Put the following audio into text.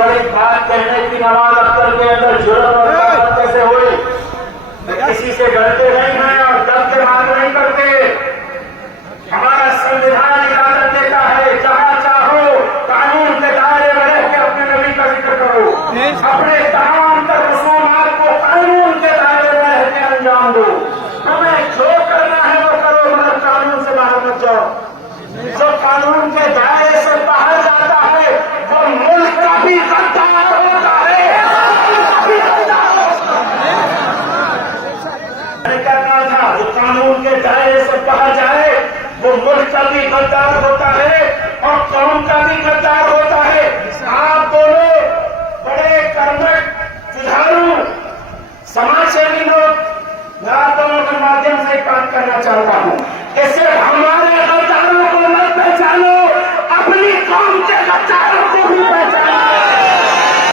बड़ी बात कहने की नमाज अख्तर के अंदर जुर्म और ताकत कैसे हुई? किसी से डरते नहीं हैं और डर के मांग नहीं करते। हमारा संविधान इजाजत देता है, जहाँ चाहो कानून के दायरे में रह के अपने नबी का जिक्र करो, अपने तमाम तर रसूमात को कानून के दायरे में रह के अंजाम दो। हमें जो करना है वो करो, मगर कानून से बाहर मत जाओ। जो कानून के दायरे से बाहर जाता है वो मुल्क का भी गद्दार होता है। करना था जो कानून के दायरे से बाहर जाए वो मुल्क का भी गद्दार होता है और कौम का भी गद्दार